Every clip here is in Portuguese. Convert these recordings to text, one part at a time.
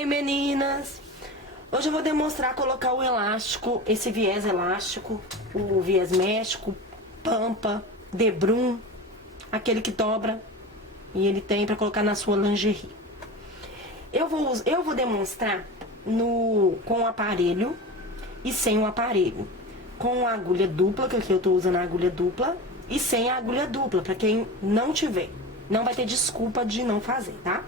Ei, meninas! Hoje eu vou demonstrar colocar o elástico, esse viés elástico, o viés méxico, pampa, debrum, aquele que dobra e ele tem pra colocar na sua lingerie. Eu vou demonstrar com o aparelho e sem o aparelho. Com a agulha dupla, que aqui eu tô usando a agulha dupla, e sem a agulha dupla, pra quem não tiver. Não vai ter desculpa de não fazer, tá?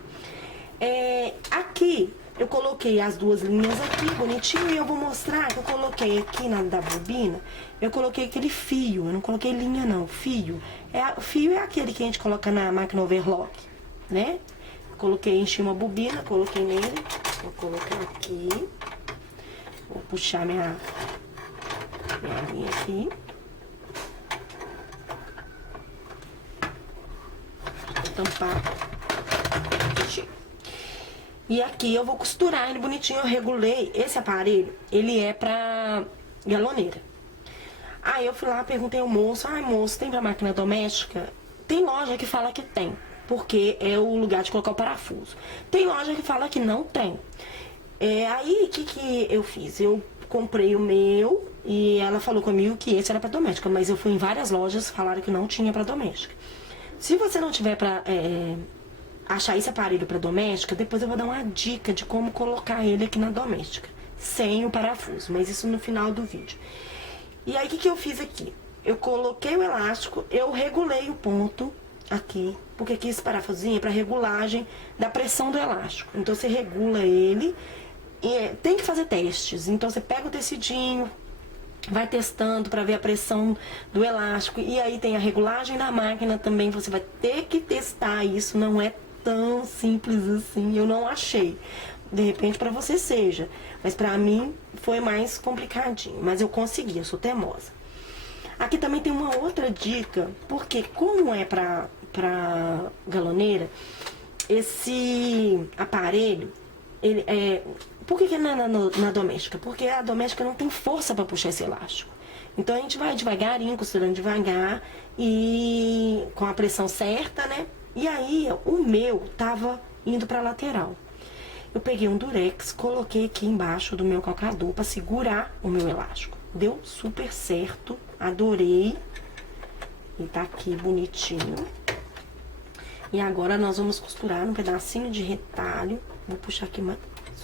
Aqui eu coloquei as duas linhas aqui, bonitinho, e eu vou mostrar que eu coloquei aqui da bobina, eu coloquei aquele fio, eu não coloquei linha não, fio. O fio é aquele que a gente coloca na máquina overlock, né? Coloquei, enchi uma bobina, coloquei nele, vou colocar aqui, vou puxar minha linha aqui. Vou tampar. E aqui eu vou costurar ele bonitinho, eu regulei. Esse aparelho, ele é pra galoneira. Aí eu fui lá, perguntei ao moço, moço, tem pra máquina doméstica? Tem loja que fala que tem, porque é o lugar de colocar o parafuso. Tem loja que fala que não tem. Aí, o que eu fiz? Eu comprei o meu e ela falou comigo que esse era pra doméstica, mas eu fui em várias lojas, falaram que não tinha pra doméstica. Se você não tiver pra achar esse aparelho para doméstica, depois eu vou dar uma dica de como colocar ele aqui na doméstica, sem o parafuso, mas isso no final do vídeo. E aí, o que eu fiz aqui? Eu coloquei o elástico, eu regulei o ponto aqui, porque aqui esse parafusinho é para regulagem da pressão do elástico. Então, você regula ele e tem que fazer testes. Então, você pega o tecidinho, vai testando para ver a pressão do elástico, e aí tem a regulagem da máquina também, você vai ter que testar isso, não é tão simples assim, eu não achei. De repente pra você seja, mas pra mim foi mais complicadinho, mas eu consegui, eu sou teimosa. Aqui também tem uma outra dica, porque como é pra galoneira, esse aparelho, ele por que não é na doméstica? Porque a doméstica não tem força pra puxar esse elástico. Então a gente vai devagarinho, costurando devagar e com a pressão certa, né? E aí, o meu tava indo pra lateral. Eu peguei um durex, coloquei aqui embaixo do meu calcador pra segurar o meu elástico. Deu super certo, adorei. E tá aqui bonitinho. E agora nós vamos costurar um pedacinho de retalho. Vou puxar aqui mais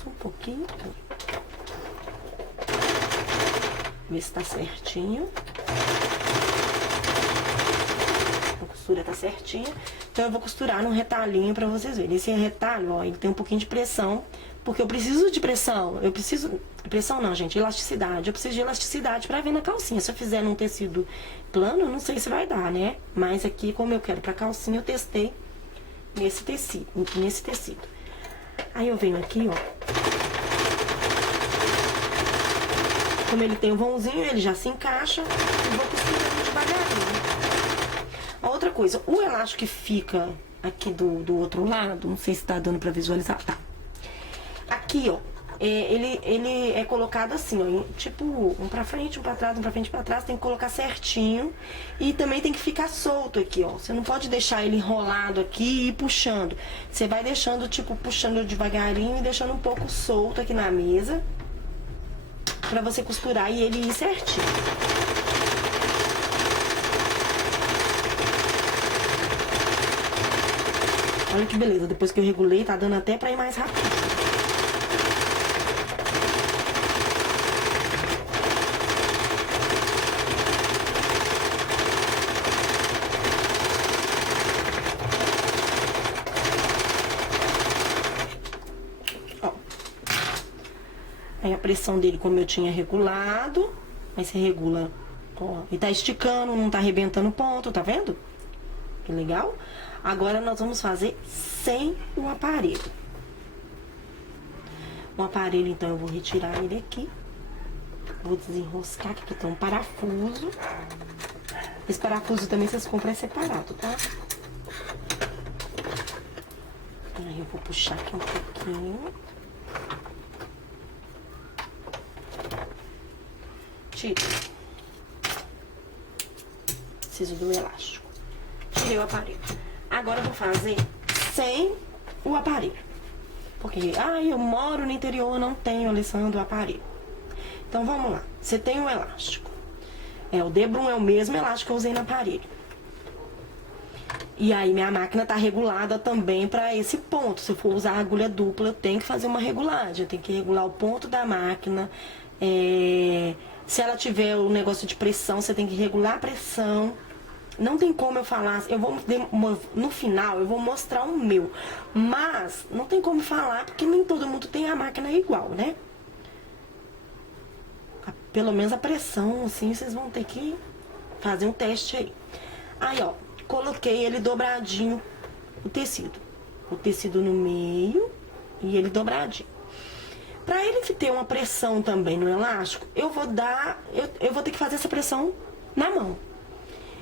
um pouquinho. Ver se tá certinho. A costura tá certinha. Então eu vou costurar num retalhinho pra vocês verem. Esse retalho, ó, ele tem um pouquinho de pressão, porque eu preciso de pressão. Pressão não, gente, elasticidade. Eu preciso de elasticidade pra ver na calcinha. Se eu fizer num tecido plano, eu não sei se vai dar, né? Mas aqui, como eu quero pra calcinha, eu testei nesse tecido. Aí eu venho aqui, ó. Como ele tem um vãozinho, ele já se encaixa e vou costurando devagarinho. A outra coisa, o elástico que fica aqui do outro lado, não sei se tá dando pra visualizar, tá. Aqui, ó, ele é colocado assim, ó, tipo, um pra frente, um pra trás, um pra frente, um pra trás, tem que colocar certinho. E também tem que ficar solto aqui, ó, você não pode deixar ele enrolado aqui e ir puxando. Você vai deixando, tipo, puxando devagarinho e deixando um pouco solto aqui na mesa, pra você costurar e ele ir certinho. Olha que beleza, depois que eu regulei, tá dando até pra ir mais rápido. Ó. Aí a pressão dele, como eu tinha regulado, aí você regula, ó, e tá esticando, não tá arrebentando o ponto, tá vendo? Que legal. Agora nós vamos fazer sem o aparelho. O aparelho, então, eu vou retirar ele aqui. Vou desenroscar, que aqui tem um parafuso. Esse parafuso também vocês compram separado, tá? Aí eu vou puxar aqui um pouquinho. Tira. Preciso do elástico. Tirei o aparelho. Agora eu vou fazer sem o aparelho. Porque, eu moro no interior, não tenho, Alessandro, o aparelho. Então, vamos lá. Você tem o elástico. O Debrum é o mesmo elástico que eu usei no aparelho. E aí, minha máquina tá regulada também para esse ponto. Se eu for usar agulha dupla, eu tenho que fazer uma regulagem. Eu tenho que regular o ponto da máquina. Se ela tiver o negócio de pressão, você tem que regular a pressão. Não tem como eu falar, no final eu vou mostrar o meu. Mas não tem como falar, porque nem todo mundo tem a máquina igual, né? Pelo menos a pressão, assim, vocês vão ter que fazer um teste aí. Aí, ó, coloquei ele dobradinho, o tecido. O tecido no meio e ele dobradinho. Pra ele ter uma pressão também no elástico, eu vou ter que fazer essa pressão na mão.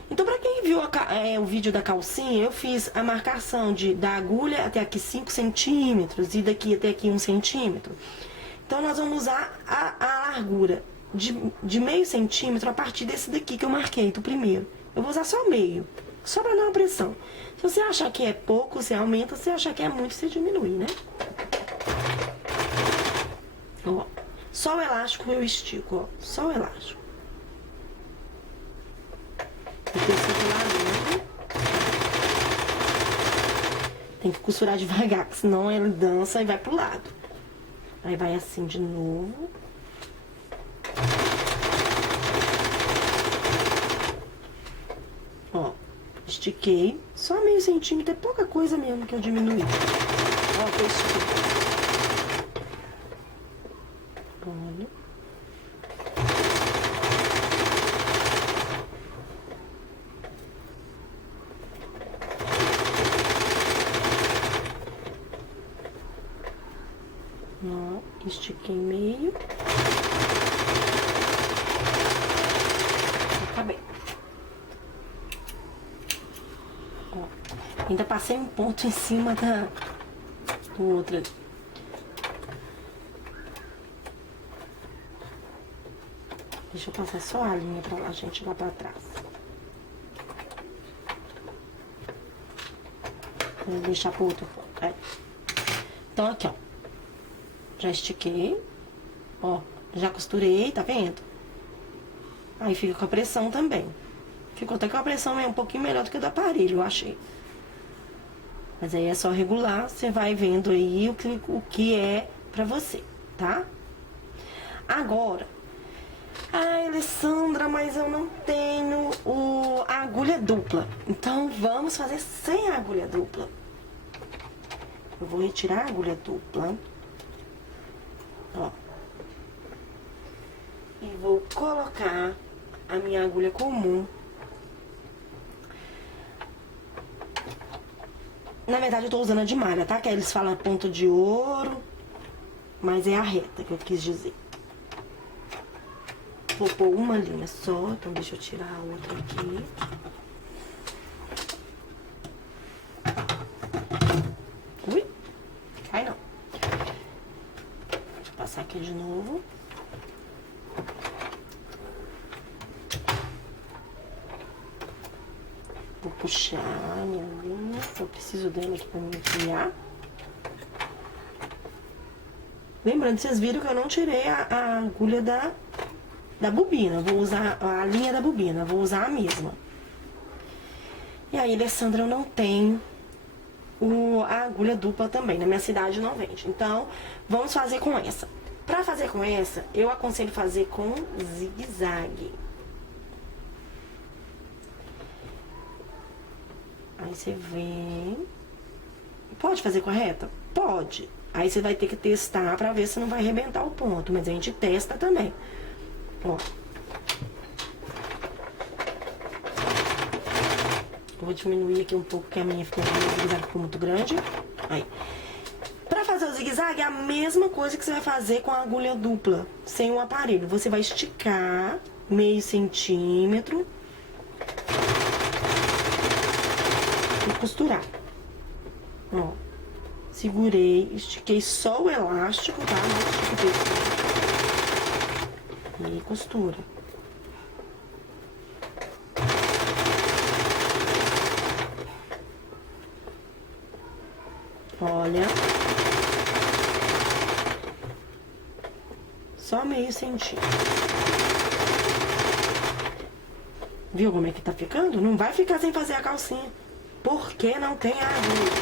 Então, pra quem viu o vídeo da calcinha, eu fiz a marcação da agulha até aqui 5 centímetros e daqui até aqui 1 centímetro. Então, nós vamos usar a largura de meio centímetro a partir desse daqui que eu marquei, do primeiro. Eu vou usar só meio, só pra dar uma pressão. Se você achar que é pouco, você aumenta. Se você achar que é muito, você diminui, né? Ó, só o elástico eu estico, ó, só o elástico. Tem que costurar devagar, senão ele dança e vai pro lado. Aí vai assim de novo. Ó, estiquei. Só meio centímetro, é pouca coisa mesmo que eu diminui. Ó, que eu estiquei. Olha. Ó, estiquei meio. Acabei. Ó, ainda passei um ponto em cima do outro ali. Deixa eu passar só a linha pra lá, gente, lá pra trás. Vou deixar pro outro ponto. Aí. Então, aqui, ó. Já estiquei. Ó, já costurei, tá vendo? Aí fica com a pressão também. Ficou até com a pressão um pouquinho melhor do que a do aparelho, eu achei. Mas aí é só regular, você vai vendo aí o que é pra você, tá? Agora... Ai, Alessandra, mas eu não tenho a agulha dupla. Então, vamos fazer sem a agulha dupla. Eu vou retirar a agulha dupla. Ó. E vou colocar a minha agulha comum. Na verdade, eu tô usando a de malha, tá? Que aí eles falam ponto de ouro, mas é a reta que eu quis dizer. Vou pôr uma linha só, então deixa eu tirar a outra aqui. Ui, cai não. Deixa eu passar aqui de novo. Vou puxar a minha linha, eu preciso dela aqui pra me enfiar. Lembrando, vocês viram que eu não tirei a agulha da bobina, vou usar a linha da bobina, vou usar a mesma. E aí, Alessandra, eu não tenho a agulha dupla também, na minha cidade não vende. Então, vamos fazer com essa. Pra fazer com essa, eu aconselho fazer com zigue-zague. Aí você vem... Pode fazer com a reta? Pode. Aí você vai ter que testar pra ver se não vai arrebentar o ponto, mas a gente testa também. Ó. Eu vou diminuir aqui um pouco, porque a minha zigue-zague ficou muito grande. Aí. Pra fazer o zigue-zague, é a mesma coisa que você vai fazer com a agulha dupla, sem o aparelho. Você vai esticar meio centímetro e costurar. Ó. Segurei, estiquei só o elástico, tá? Não estiquei. E costura. Olha. Só meio centímetro. Viu como é que tá ficando? Não vai ficar sem fazer a calcinha. Porque não tem agulha.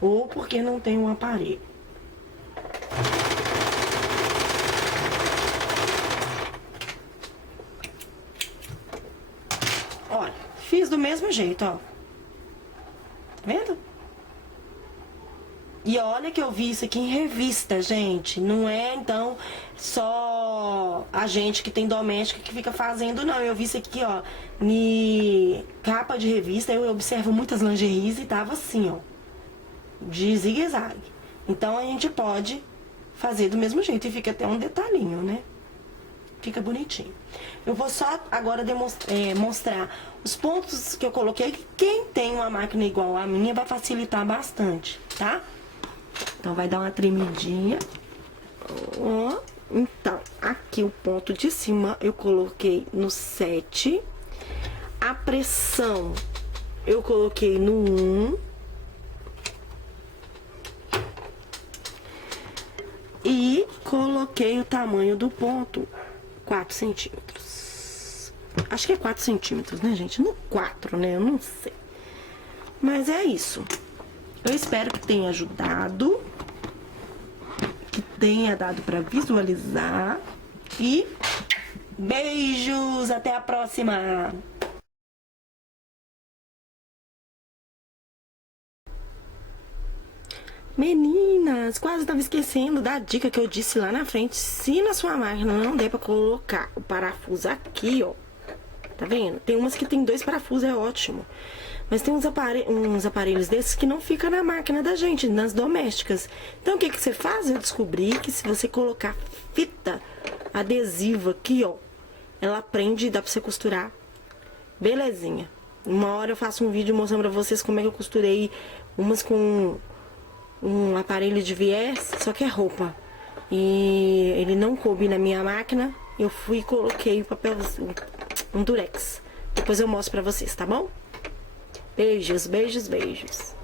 Ou porque não tem um aparelho. Olha, fiz do mesmo jeito, ó. Tá vendo? E olha que eu vi isso aqui em revista, gente. Não é, então, só a gente que tem doméstica que fica fazendo, não. Eu vi isso aqui, ó, em capa de revista. Eu observo muitas lingeries e tava assim, ó, de zigue-zague. Então, a gente pode fazer do mesmo jeito e fica até um detalhinho, né? Fica bonitinho. Eu vou só agora mostrar os pontos que eu coloquei. Quem tem uma máquina igual a minha vai facilitar bastante, tá? Então, vai dar uma tremidinha. Ó, então, aqui o ponto de cima eu coloquei no 7. A pressão eu coloquei no 1. E coloquei o tamanho do ponto, 4 centímetros. Acho que é 4 centímetros, né, gente? No 4, né? Eu não sei. Mas é isso. Eu espero que tenha ajudado, que tenha dado pra visualizar. E beijos! Até a próxima! Meninas, quase estava esquecendo da dica que eu disse lá na frente. Se na sua máquina não der pra colocar o parafuso aqui, ó, tá vendo? Tem umas que tem 2 parafusos, é ótimo. Mas tem uns aparelhos desses que não ficam na máquina da gente, nas domésticas. Então, o que que você faz? Eu descobri que se você colocar fita adesiva aqui, ó, ela prende e dá pra você costurar. Belezinha. Uma hora eu faço um vídeo mostrando pra vocês como é que eu costurei umas com um aparelho de viés, só que é roupa. E ele não coube na minha máquina. Eu fui e coloquei um durex. Depois eu mostro pra vocês, tá bom? Beijos, beijos, beijos.